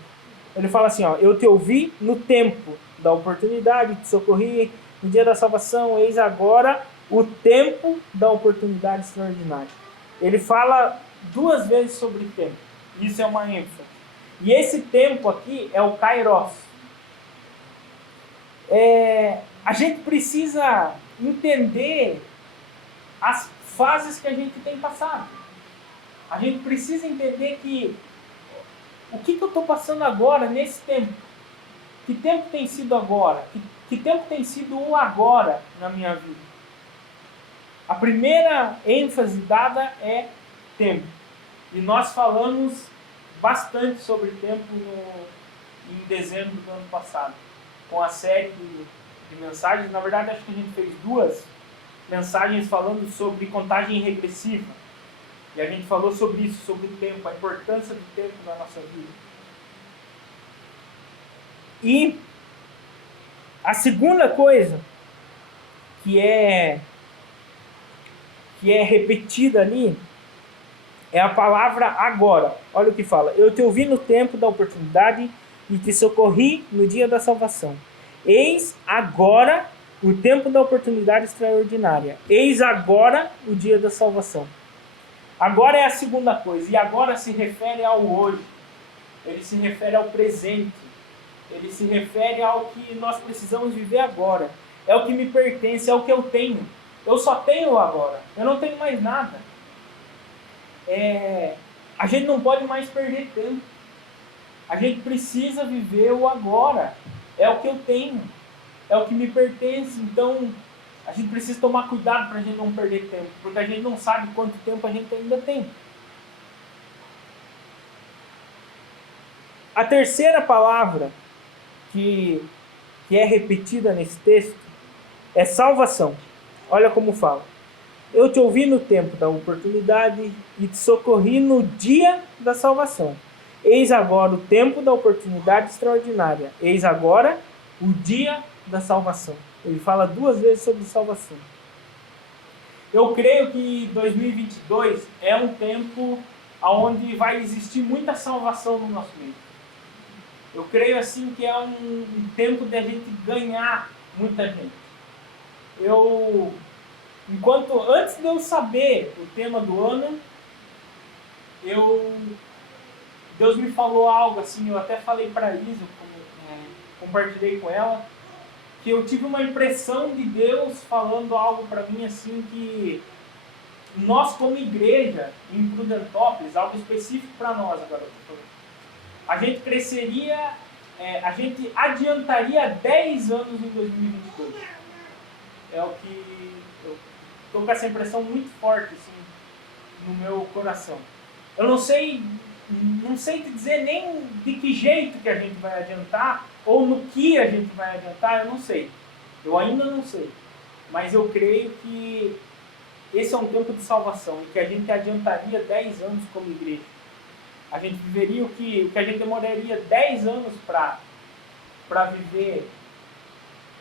Ele fala assim, ó, eu te ouvi no tempo da oportunidade, te socorri no dia da salvação, eis agora o tempo da oportunidade extraordinária. Ele fala 2 vezes sobre tempo. Isso é uma ênfase. E esse tempo aqui é o kairos. A gente precisa entender as fases que a gente tem passado. A gente precisa entender que o que eu estou passando agora, nesse tempo? Que tempo tem sido agora? Que tempo tem sido o agora na minha vida? A primeira ênfase dada é tempo. E nós falamos bastante sobre tempo em dezembro do ano passado, com a série de mensagens. Na verdade, acho que a gente fez 2 mensagens falando sobre contagem regressiva. E a gente falou sobre isso, sobre o tempo, a importância do tempo na nossa vida. E a segunda coisa que é repetida ali é a palavra agora. Olha o que fala. Eu te ouvi no tempo da oportunidade e te socorri no dia da salvação. Eis agora o tempo da oportunidade extraordinária. Eis agora o dia da salvação. Agora é a segunda coisa, e agora se refere ao hoje, ele se refere ao presente, ele se refere ao que nós precisamos viver agora, é o que me pertence, é o que eu tenho, eu só tenho o agora, eu não tenho mais nada. A gente não pode mais perder tempo, a gente precisa viver o agora, é o que eu tenho, é o que me pertence, então a gente precisa tomar cuidado para a gente não perder tempo, porque a gente não sabe quanto tempo a gente ainda tem. A terceira palavra que é repetida nesse texto é salvação. Olha como fala. Eu te ouvi no tempo da oportunidade e te socorri no dia da salvação. Eis agora o tempo da oportunidade extraordinária. Eis agora o dia da salvação. Ele fala 2 vezes sobre salvação. Eu creio que 2022 é um tempo onde vai existir muita salvação no nosso meio. Eu creio assim que é um tempo de a gente ganhar muita gente. Antes de eu saber o tema do ano, Deus me falou algo assim, eu até falei para a Isa, compartilhei com ela, que eu tive uma impressão de Deus falando algo para mim assim, que nós como igreja em Prudentópolis, algo específico para nós agora, a gente cresceria, a gente adiantaria 10 anos em 2022. É o que eu estou com essa impressão muito forte assim, no meu coração. Eu não sei te dizer nem de que jeito que a gente vai adiantar, ou no que a gente vai adiantar, eu não sei. Eu ainda não sei. Mas eu creio que esse é um tempo de salvação, e que a gente adiantaria 10 anos como igreja. A gente viveria o que a gente demoraria 10 anos para viver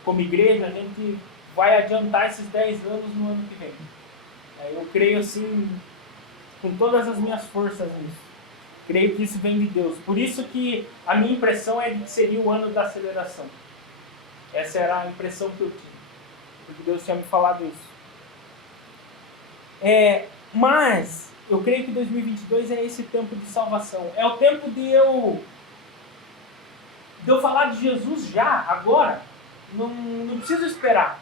como igreja, a gente vai adiantar esses 10 anos no ano que vem. Eu creio assim, com todas as minhas forças nisso. Creio que isso vem de Deus. Por isso que a minha impressão é de que seria o ano da aceleração. Essa era a impressão que eu tinha. Porque Deus tinha me falado isso. Mas eu creio que 2022 é esse tempo de salvação. É o tempo de eu falar de Jesus já, agora. Não preciso esperar.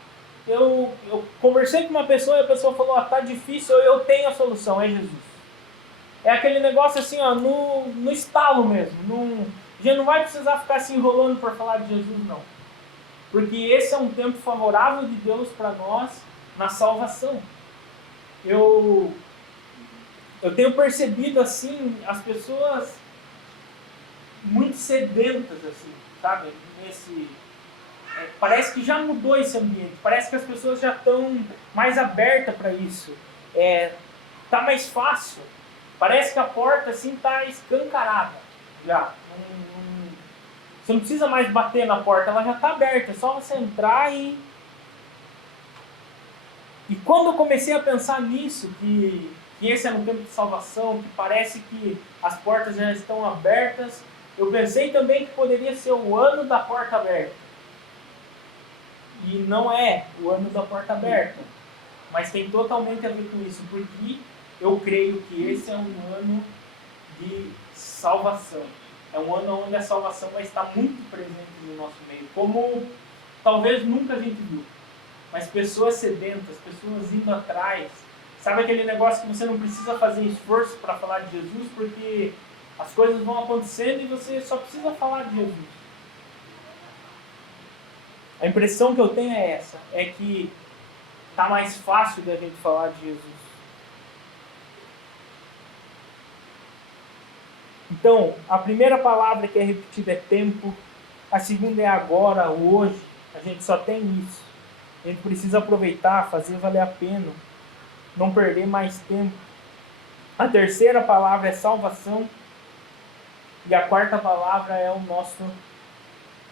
Eu conversei com uma pessoa e a pessoa falou, tá difícil, eu tenho a solução, é Jesus. É aquele negócio assim, ó, no estalo mesmo. A gente não vai precisar ficar se enrolando para falar de Jesus, não. Porque esse é um tempo favorável de Deus para nós. na salvação. Eu tenho percebido assim as pessoas muito sedentas, assim, sabe? Parece que já mudou esse ambiente, parece que as pessoas já estão mais abertas para isso. Tá mais fácil, parece que a porta assim tá escancarada já. Você não precisa mais bater na porta, ela já está aberta, é só você entrar e quando eu comecei a pensar nisso, que esse é um tempo de salvação, que parece que as portas já estão abertas, eu pensei também que poderia ser o ano da porta aberta. E não é o ano da porta aberta, mas tem totalmente a ver com isso, porque eu creio que esse é um ano de salvação. É um ano onde a salvação vai estar muito presente no nosso meio, como talvez nunca a gente viu. Mas pessoas sedentas, pessoas indo atrás. Sabe aquele negócio que você não precisa fazer esforço para falar de Jesus, porque as coisas vão acontecendo e você só precisa falar de Jesus. A impressão que eu tenho é essa, é que está mais fácil da gente falar de Jesus. Então, a primeira palavra que é repetida é tempo, a segunda é agora, hoje. A gente só tem isso. A gente precisa aproveitar, fazer valer a pena, não perder mais tempo. A terceira palavra é salvação. E a quarta palavra é o nosso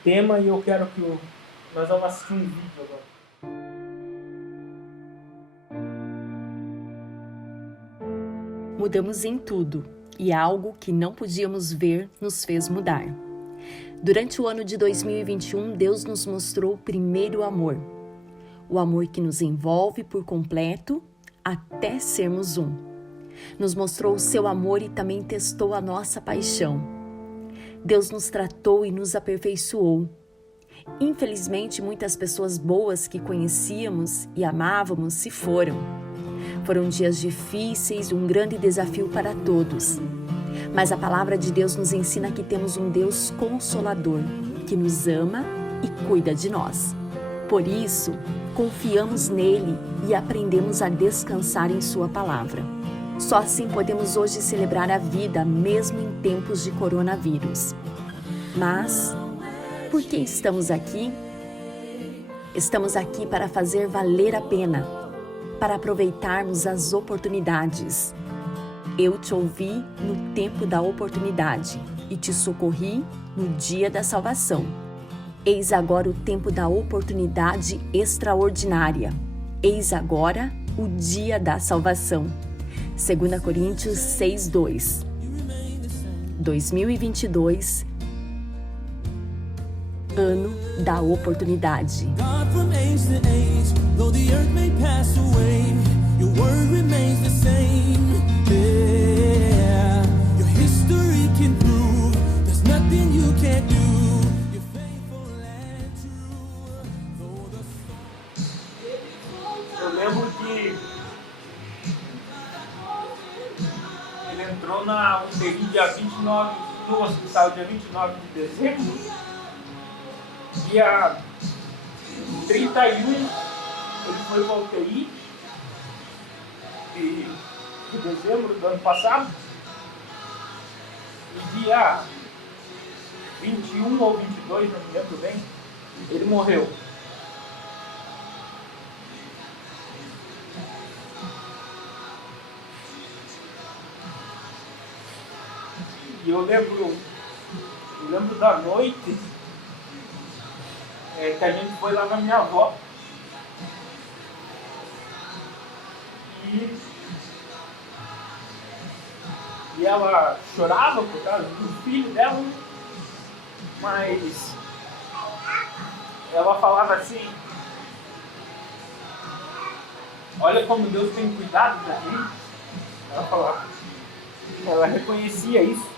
tema, e eu quero que nós vamos assistir um vídeo agora. Mudamos em tudo, e algo que não podíamos ver nos fez mudar. Durante o ano de 2021, Deus nos mostrou o primeiro amor. O amor que nos envolve por completo até sermos um. Nos mostrou o seu amor e também testou a nossa paixão. Deus nos tratou e nos aperfeiçoou. Infelizmente, muitas pessoas boas que conhecíamos e amávamos se foram. Foram dias difíceis, um grande desafio para todos. Mas a palavra de Deus nos ensina que temos um Deus consolador, que nos ama e cuida de nós. Por isso, confiamos nele e aprendemos a descansar em sua palavra. Só assim podemos hoje celebrar a vida, mesmo em tempos de coronavírus. Mas, por que estamos aqui? Estamos aqui para fazer valer a pena, para aproveitarmos as oportunidades. Eu te ouvi no tempo da oportunidade e te socorri no dia da salvação. Eis agora o tempo da oportunidade extraordinária. Eis agora o dia da salvação. 2 Coríntios 6:2. 2022, ano da oportunidade. God from age to age, though the earth may pass away, your word remains the same. Yeah, your history can prove there's nothing you can't do. You're faithful and true. Eu lembro que ele entrou na UTI dia 29, no hospital dia 29 de dezembro. Dia 31 ele foi para a UTI de dezembro do ano passado. E dia 21 ou 22, não me lembro bem, ele morreu. E eu lembro da noite que a gente foi lá na minha avó. E ela chorava por causa do filho dela, mas ela falava assim: olha como Deus tem cuidado da gente. Ela falava, ela reconhecia isso.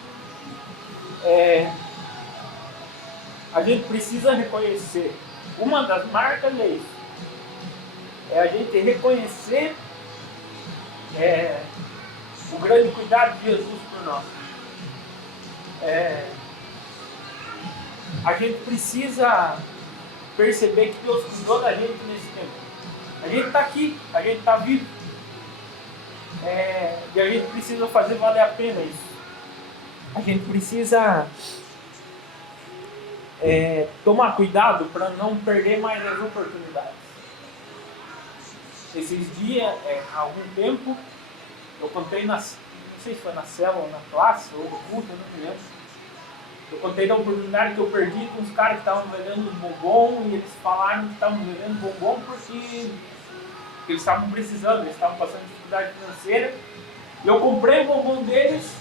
A gente precisa reconhecer. Uma das marcas é isso. É a gente reconhecer o grande cuidado de Jesus por nós. A gente precisa perceber que Deus cuidou da gente nesse tempo. A gente está aqui, a gente está vivo. E a gente precisa fazer valer a pena isso. A gente precisa tomar cuidado para não perder mais as oportunidades. Esses dias, há algum tempo, eu contei, não sei se foi na célula, na classe, ou no culto, eu não me lembro. Eu contei da oportunidade que eu perdi com os caras que estavam vendendo bombom, e eles falaram que estavam vendendo bombom porque eles estavam precisando, eles estavam passando dificuldade financeira. E eu comprei o bombom deles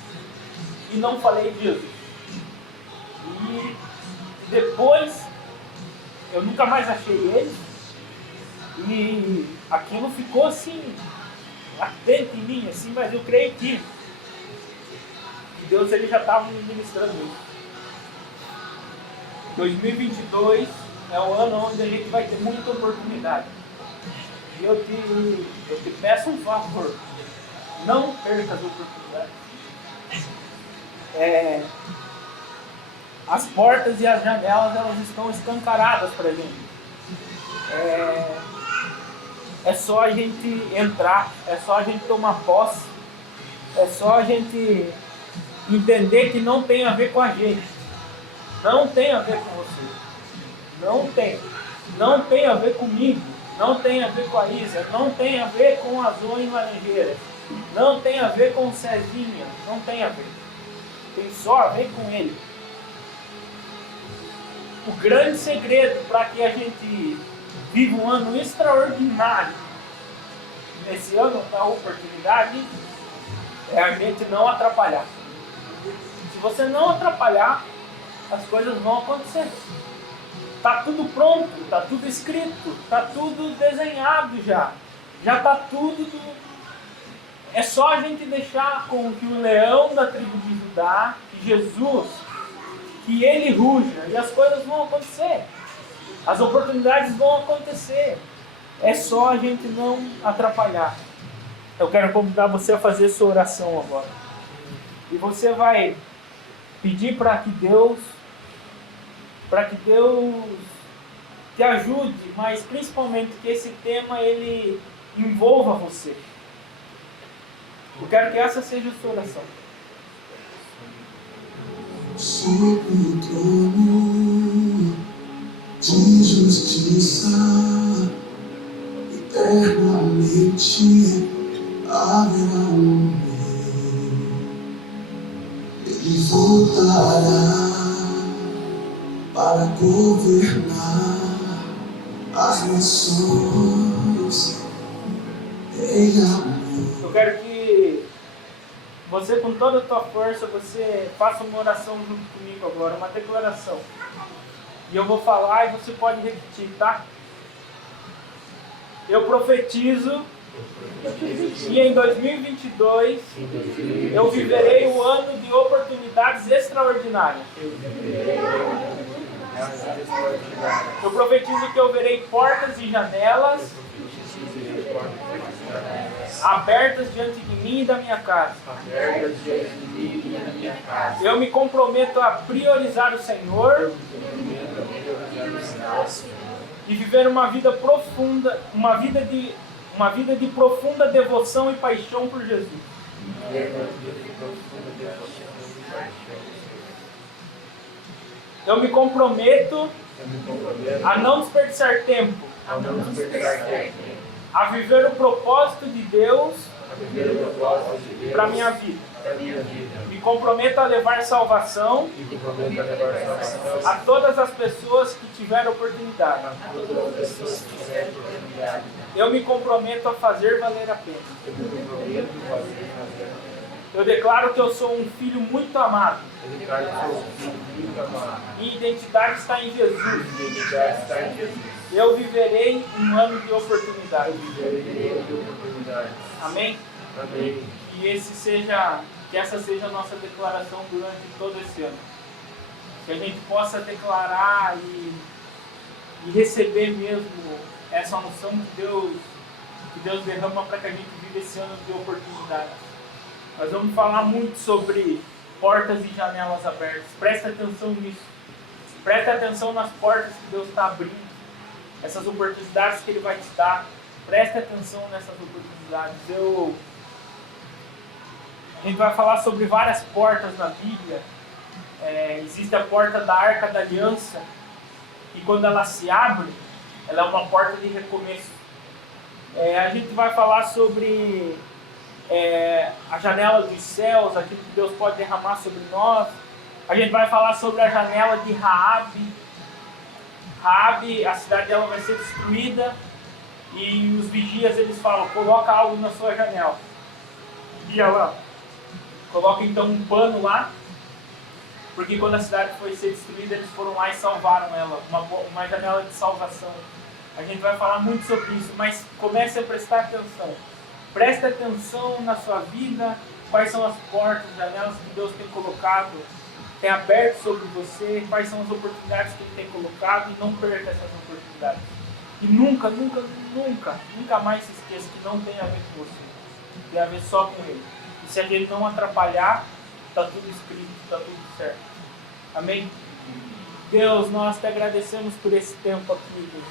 e não falei disso. E depois, eu nunca mais achei eles. E aquilo ficou assim, latente em mim, assim, mas eu creio que Deus ele já estava me ministrando isso. 2022 é o ano onde a gente vai ter muita oportunidade. E eu te peço um favor, não perca as oportunidades. As portas e as janelas, elas estão escancaradas para a gente. É só a gente entrar, é só a gente tomar posse, é só a gente entender que não tem a ver com a gente, não tem a ver com você, não tem a ver comigo, não tem a ver com a Isa, não tem a ver com a Zoe Laranjeira, não tem a ver com o Cezinha, não tem a ver, tem só a ver com ele. O grande segredo para que a gente viva um ano extraordinário nesse ano da oportunidade é a gente não atrapalhar. Se você não atrapalhar, as coisas vão acontecer. Está tudo pronto, está tudo escrito, está tudo desenhado já está tudo. É só a gente deixar com que o leão da tribo de Judá, que Jesus, que ele ruja e as coisas vão acontecer. As oportunidades vão acontecer. É só a gente não atrapalhar. Eu quero convidar você a fazer sua oração agora. E você vai pedir para que Deus te ajude, mas principalmente que esse tema ele envolva você. Eu quero que essa seja a sua oração. Sobre o trono de justiça, eternamente haverá um rei. Ele voltará para governar as nações em amor. Eu quero que você, com toda a tua força, você faça uma oração junto comigo agora, uma declaração. E eu vou falar e você pode repetir, tá? Eu profetizo que em 2022 eu viverei um ano de oportunidades extraordinárias. Eu profetizo que eu verei portas e janelas abertas diante de mim e da minha casa. Eu me comprometo a priorizar o Senhor e viver uma vida profunda, uma vida de profunda devoção e paixão por Jesus. Eu me comprometo a não desperdiçar tempo, a viver o propósito de Deus para a minha vida. Me comprometo a levar salvação a todas as pessoas que tiverem oportunidade. Eu me comprometo a fazer valer a pena. Eu declaro que eu sou um filho muito amado. Minha identidade está em Jesus. Eu viverei um ano de oportunidade. Amém? Amém. Que essa seja a nossa declaração durante todo esse ano. Que a gente possa declarar e receber mesmo essa unção que Deus derrama para que a gente viva esse ano de oportunidade. Nós vamos falar muito sobre portas e janelas abertas. Presta atenção nisso. Presta atenção nas portas que Deus está abrindo. Essas oportunidades que Ele vai te dar. Preste atenção nessas oportunidades. A gente vai falar sobre várias portas na Bíblia. Existe a porta da Arca da Aliança, e quando ela se abre, ela é uma porta de recomeço. A gente vai falar sobre a janela dos céus, aquilo que Deus pode derramar sobre nós. A gente vai falar sobre a janela de Raabe. Raabe, a cidade dela vai ser destruída, e os vigias eles falam: coloca algo na sua janela. E ela coloca então um pano lá, porque quando a cidade foi ser destruída, eles foram lá e salvaram ela, uma janela de salvação. A gente vai falar muito sobre isso, mas comece a prestar atenção. Preste atenção na sua vida, quais são as portas, janelas que Deus tem colocado, tem aberto sobre você, quais são as oportunidades que Ele tem colocado, e não perca essas oportunidades. E nunca, nunca, nunca, nunca mais se esqueça que não tem a ver com você, tem a ver só com Ele. E se a gente não atrapalhar, está tudo escrito, está tudo certo. Amém? Deus, nós te agradecemos por esse tempo aqui, Deus.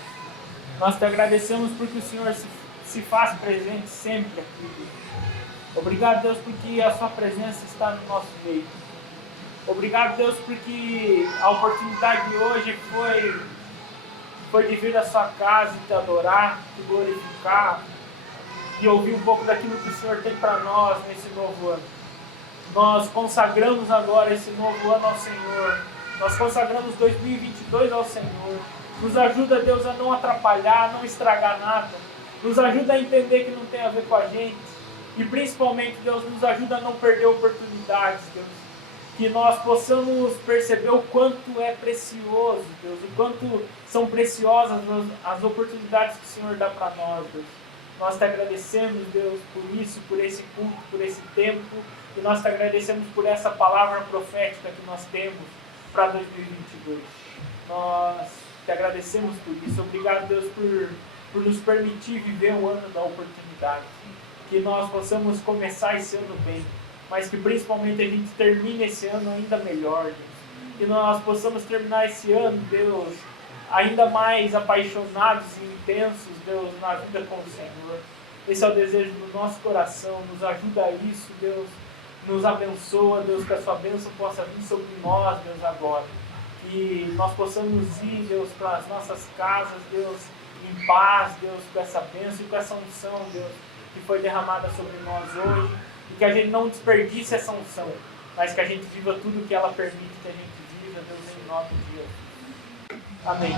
Nós te agradecemos porque o Senhor se faz presente sempre aqui, Deus. Obrigado, Deus, porque a sua presença está no nosso meio. Obrigado, Deus, porque a oportunidade de hoje foi de vir à sua casa e te adorar, te glorificar e ouvir um pouco daquilo que o Senhor tem para nós nesse novo ano. Nós consagramos agora esse novo ano ao Senhor. Nós consagramos 2022 ao Senhor. Nos ajuda, Deus, a não atrapalhar, a não estragar nada. Nos ajuda a entender que não tem a ver com a gente. E principalmente, Deus, nos ajuda a não perder oportunidades, Deus. Que nós possamos perceber o quanto é precioso, Deus. O quanto são preciosas as oportunidades que o Senhor dá para nós, Deus. Nós te agradecemos, Deus, por isso, por esse culto, por esse tempo. E nós te agradecemos por essa palavra profética que nós temos para 2022. Nós te agradecemos por isso. Obrigado, Deus, por nos permitir viver o ano da oportunidade. Que nós possamos começar esse ano bem, mas que principalmente a gente termine esse ano ainda melhor, Deus. Que nós possamos terminar esse ano, Deus, ainda mais apaixonados e intensos, Deus, na vida com o Senhor. Esse é o desejo do nosso coração. Nos ajuda a isso, Deus. Nos abençoa, Deus, que a sua bênção possa vir sobre nós, Deus, agora. Que nós possamos ir, Deus, para as nossas casas, Deus, em paz, Deus, com essa bênção e com essa unção, Deus, que foi derramada sobre nós hoje. E que a gente não desperdice essa unção, mas que a gente viva tudo que ela permite que a gente viva, Deus, em nome de Jesus. Amém.